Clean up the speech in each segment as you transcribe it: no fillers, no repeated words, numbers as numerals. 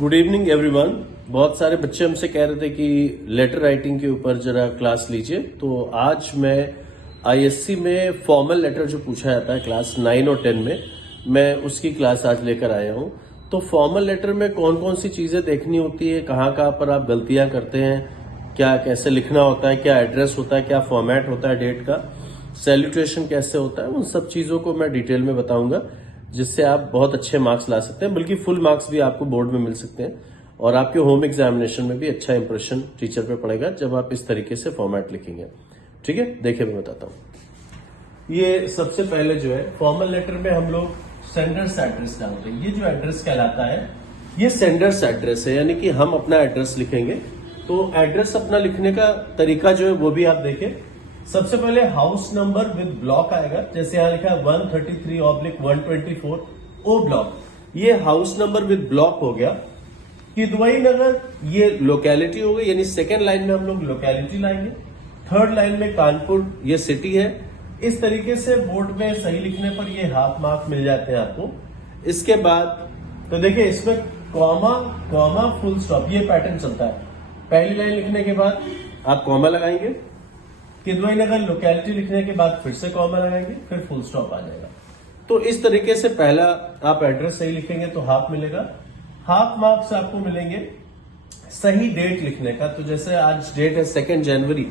Good evening everyone. बहुत सारे बच्चे हमसे कह रहे थे कि लेटर राइटिंग के ऊपर जरा क्लास लीजिए, तो आज मैं आईएससी में फॉर्मल लेटर जो पूछा जाता है क्लास 9 और 10 में, मैं उसकी क्लास आज लेकर आया हूं। तो फॉर्मल लेटर में कौन कौन सी चीजें देखनी होती है, कहाँ कहाँ पर आप गलतियां करते हैं, क्या कैसे लिखना होता है, क्या एड्रेस होता है, क्या फॉर्मेट होता है डेट का, सैल्यूटेशन कैसे होता है, उन सब चीजों को मैं डिटेल में बताऊंगा, जिससे आप बहुत अच्छे मार्क्स ला सकते हैं। बल्कि फुल मार्क्स भी आपको बोर्ड में मिल सकते हैं और आपके होम एग्जामिनेशन में भी अच्छा इंप्रेशन टीचर पे पड़ेगा जब आप इस तरीके से फॉर्मेट लिखेंगे। ठीक है, देखिए मैं बताता हूं। ये सबसे पहले जो है फॉर्मल लेटर में हम लोग सेंडर्स एड्रेस डालते हैं। ये जो एड्रेस कहलाता है ये सेंडर्स एड्रेस है, यानी कि हम अपना एड्रेस लिखेंगे। तो एड्रेस अपना लिखने का तरीका जो है वो भी आप देखें। सबसे पहले हाउस नंबर विद ब्लॉक आएगा, जैसे यहां लिखा है 133/124 ओ ब्लॉक, ये हाउस नंबर विद ब्लॉक हो गया। किदवई नगर ये लोकेलिटी हो गई, यानी सेकेंड लाइन में हम लोग लोकेलिटी लाएंगे। थर्ड लाइन में कानपुर ये सिटी है। इस तरीके से बोर्ड में सही लिखने पर ये हाफ मार्क मिल जाते हैं आपको। इसके बाद तो देखिए इसमें कॉमा कॉमा फुल स्टॉप ये पैटर्न चलता है। पहली लाइन लिखने के बाद आप कॉमा लगाएंगे, किदवई नगर लोकेलिटी लिखने के बाद फिर से कॉमा लगाएंगे, फिर फुल स्टॉप आ जाएगा। तो इस तरीके से पहला आप एड्रेस सही लिखेंगे तो हाफ मिलेगा। हाफ मार्क्स आपको मिलेंगे सही डेट लिखने का। तो जैसे आज डेट है 2 जनवरी,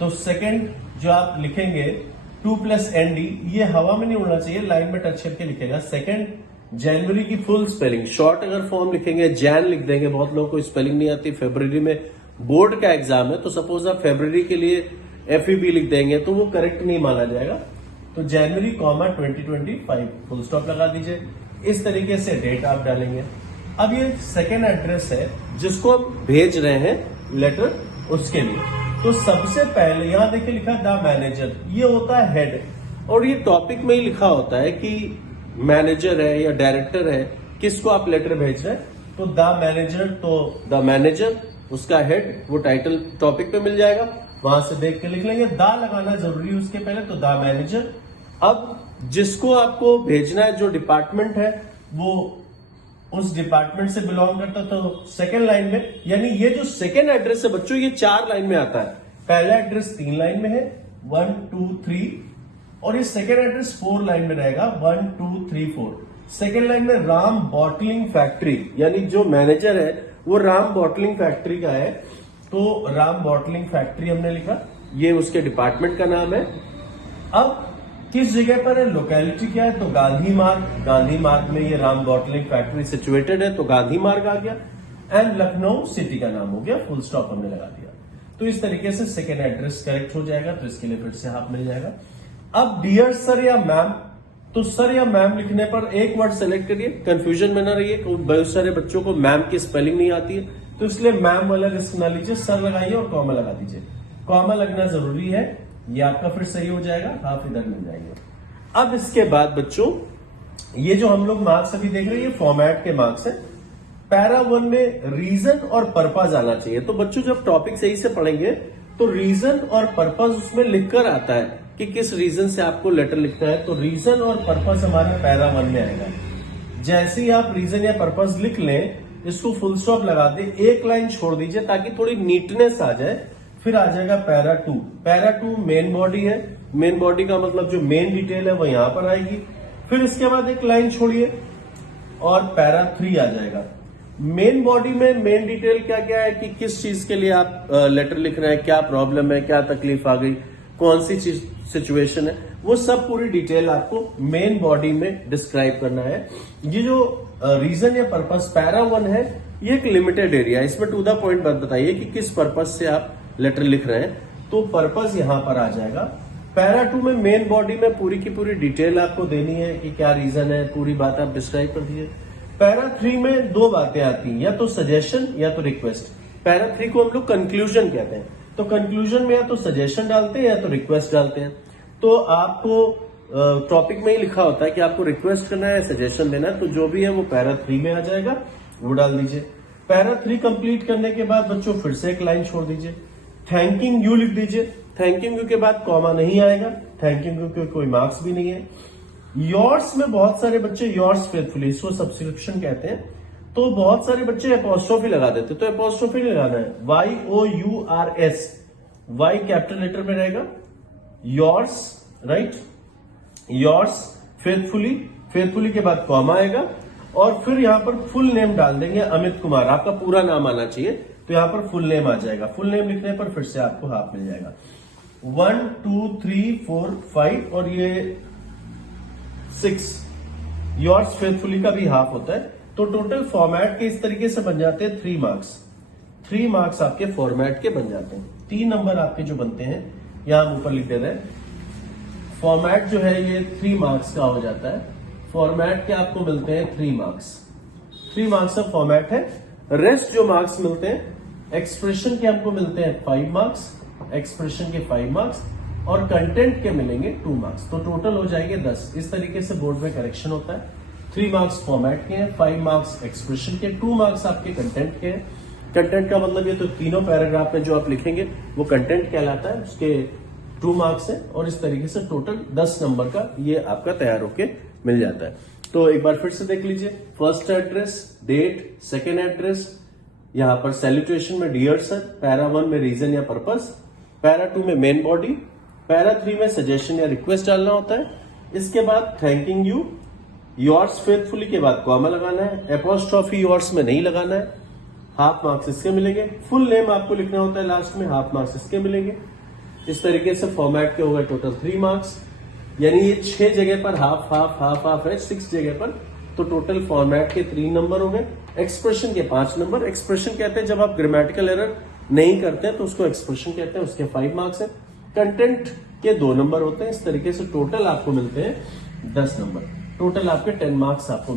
तो सेकंड जो आप लिखेंगे 2+ND, ये हवा में नहीं उड़ना चाहिए, लाइन में टच करके लिखेगा। 2 जनवरी की फुल स्पेलिंग, शॉर्ट अगर फॉर्म लिखेंगे जैन लिख देंगे, बहुत लोगों को स्पेलिंग नहीं आती। फरवरी में बोर्ड का एग्जाम है, तो सपोज आप फरवरी के लिए FEB लिख देंगे तो वो करेक्ट नहीं माना जाएगा। तो जनवरी 2025 फुल स्टॉप लगा दीजिए। इस तरीके से डेट आप डालेंगे। अब ये सेकेंड एड्रेस है जिसको हम भेज रहे हैं लेटर, उसके लिए। तो सबसे पहले यहां देखिए लिखा द मैनेजर, ये होता है हेड, और ये टॉपिक में ही लिखा होता है कि मैनेजर है या डायरेक्टर है, किसको आप लेटर भेज रहे हैं। तो द मैनेजर, तो द मैनेजर उसका हेड, वो टाइटल टॉपिक पे मिल जाएगा, वहां से देख के लिख लेंगे। दा लगाना जरूरी है उसके पहले, तो दा मैनेजर। अब जिसको आपको भेजना है, जो डिपार्टमेंट है, वो उस डिपार्टमेंट से बिलोंग करता है, तो सेकेंड लाइन में, यानी ये जो सेकेंड एड्रेस है बच्चों, ये 4 लाइन में आता है। पहला एड्रेस 3 लाइन में है 1 2 3, और ये सेकेंड एड्रेस 4 लाइन में रहेगा 1 2 3 4। सेकेंड लाइन में राम बॉटलिंग फैक्ट्री, यानी जो मैनेजर है वो राम बॉटलिंग फैक्ट्री का है, तो राम बॉटलिंग फैक्ट्री हमने लिखा, ये उसके डिपार्टमेंट का नाम है। अब किस जगह पर है, लोकेलिटी क्या है, तो गांधी मार्ग, गांधी मार्ग में ये राम बॉटलिंग फैक्ट्री सिचुएटेड है, तो गांधी मार्ग आ गया। एंड लखनऊ सिटी का नाम हो गया, फुल स्टॉप हमने लगा दिया। तो इस तरीके से सेकेंड एड्रेस करेक्ट हो जाएगा, तो इसके लिए फिर से हाफ मिल जाएगा। अब डियर सर या मैम, तो सर या मैम लिखने पर एक वर्ड सेलेक्ट करिए, कंफ्यूजन में ना रहिए। बहुत सारे बच्चों को मैम की स्पेलिंग नहीं आती है, तो इसलिए मैम वाला रिस्क ना लीजिए, सर लगाइए और कॉमा लगा दीजिए। कॉमा लगना जरूरी है, ये आपका फिर सही हो जाएगा, हाफ इधर मिल जाएंगे। अब इसके बाद बच्चों ये जो हम लोग मार्क्स अभी देख रहे हैं, ये फॉर्मेट के मार्क्स है। पैरा 1 में रीजन और पर्पज आना चाहिए। तो बच्चों जब टॉपिक सही से पढ़ेंगे तो रीजन और पर्पज उसमें लिखकर आता है कि किस रीजन से आपको लेटर लिखना है। तो रीजन और पर्पज हमारे पैरा 1 में आएगा। जैसे ही आप रीजन या पर्पज लिख लें, इसको फुल स्टॉप लगा दे, एक लाइन छोड़ दीजिए ताकि थोड़ी नीटनेस आ जाए। फिर आ जाएगा पैरा 2। पैरा 2 मेन बॉडी है, मेन बॉडी का मतलब जो मेन डिटेल है वो यहां पर आएगी। फिर इसके बाद एक लाइन छोड़िए और पैरा 3 आ जाएगा। मेन बॉडी में मेन डिटेल क्या क्या है कि किस चीज के लिए आप लेटर लिख रहे हैं, क्या प्रॉब्लम है, क्या तकलीफ आ गई, कौन सी चीज सिचुएशन है, वो सब पूरी डिटेल आपको मेन बॉडी में डिस्क्राइब करना है। ये जो रीजन या पर्पस पैरा 1 है, ये एक लिमिटेड एरिया है, इसमें टू द पॉइंट बात बताइए कि किस पर्पस से आप लेटर लिख रहे हैं, तो पर्पस यहां पर आ जाएगा। पैरा 2 में मेन बॉडी में पूरी की पूरी डिटेल आपको देनी है कि क्या रीजन है, पूरी बात आप डिस्क्राइब कर दीजिए। पैरा 3 में 2 बातें आती हैं, या तो सजेशन या तो रिक्वेस्ट। पैरा 3 को हम लोग कंक्लूजन कहते हैं, तो कंक्लूजन में या तो सजेशन डालते हैं या तो रिक्वेस्ट डालते हैं। तो आपको टॉपिक में ही लिखा होता है कि आपको रिक्वेस्ट करना है, सजेशन देना है, तो जो भी है वो पैरा 3 में आ जाएगा, वो डाल दीजिए। पैरा 3 कंप्लीट करने के बाद बच्चों फिर से एक लाइन छोड़ दीजिए, थैंकिंग यू लिख दीजिए। थैंकिंग यू के बाद कॉमा नहीं आएगा, थैंकिंग यू के कोई मार्क्स भी नहीं है। योर्स में बहुत सारे बच्चे योर्स फेथफुली, इसको सब्सक्रिप्शन कहते हैं, तो बहुत सारे बच्चे एपोस्ट्रोफी लगा देते, तो एपोस्ट्रोफी नहीं लगाना है, YOURS, वाई कैपिटल लेटर में रहेगा, yours, right, yours faithfully, faithfully के बाद कॉमा आएगा और फिर यहां पर फुल नेम डाल देंगे अमित कुमार, आपका पूरा नाम आना चाहिए, तो यहां पर फुल नेम आ जाएगा। फुल नेम लिखने पर फिर से आपको हाफ मिल जाएगा। 1 2 3 4 5 और ये 6 योर्स फेथफुली का भी हाफ होता है। तो टोटल फॉर्मेट के इस तरीके से बन जाते हैं 3 मार्क्स। 3 मार्क्स आपके फॉर्मेट के बन जाते हैं। 3 नंबर आपके जो बनते हैं यहां हम ऊपर लिख दे रहे हैं। फॉर्मेट जो है ये 3 मार्क्स का हो जाता है। फॉर्मेट के आपको मिलते हैं 3 मार्क्स। 3 मार्क्स ऑफ फॉर्मेट है। रेस्ट जो मार्क्स मिलते हैं, एक्सप्रेशन के आपको मिलते हैं 5 मार्क्स, एक्सप्रेशन के 5 मार्क्स और कंटेंट के मिलेंगे 2 मार्क्स। तो टोटल हो जाएंगे 10। इस तरीके से बोर्ड में करेक्शन होता है। 3 मार्क्स फॉर्मेट के हैं, 5 मार्क्स एक्सप्रेशन के, 2 मार्क्स आपके कंटेंट के हैं। कंटेंट का मतलब ये तो तीनों पैराग्राफ में जो आप लिखेंगे वो कंटेंट कहलाता है, उसके 2 मार्क्स है और इस तरीके से टोटल 10 नंबर का ये आपका तैयार होके मिल जाता है। तो एक बार फिर से देख लीजिए, first address, date, second address, यहां पर सैल्यूटेशन में डियर सर, पैरा 1 में रीजन या पर्पस, पैरा 2 में मेन बॉडी, पैरा 3 में सजेशन या रिक्वेस्ट डालना होता है। इसके बाद थैंकिंग यू, योर्स फेथफुली के बाद कॉमा लगाना है, एपोस्ट्रोफी योर्स में नहीं लगाना है, हाफ मार्क्स इसके मिलेंगे। फुल नेम आपको लिखना होता है लास्ट में, हाफ मार्क्स इसके मिलेंगे। इस तरीके से फॉर्मेट के हो गए टोटल 3 मार्क्स, यानी ये 6 जगह पर हाफ हाफ हाफ हाफ है, 6 जगह पर, तो टोटल फॉर्मेट के 3 नंबर हो गए। एक्सप्रेशन के 5 नंबर। एक्सप्रेशन कहते हैं जब आप ग्रामेटिकल एरर नहीं करते हैं तो उसको एक्सप्रेशन कहते हैं, उसके 5 मार्क्स है। कंटेंट के 2 नंबर होते हैं। इस तरीके से टोटल आपको मिलते हैं 10 नंबर। टोटल आपके 10 मार्क्स आपको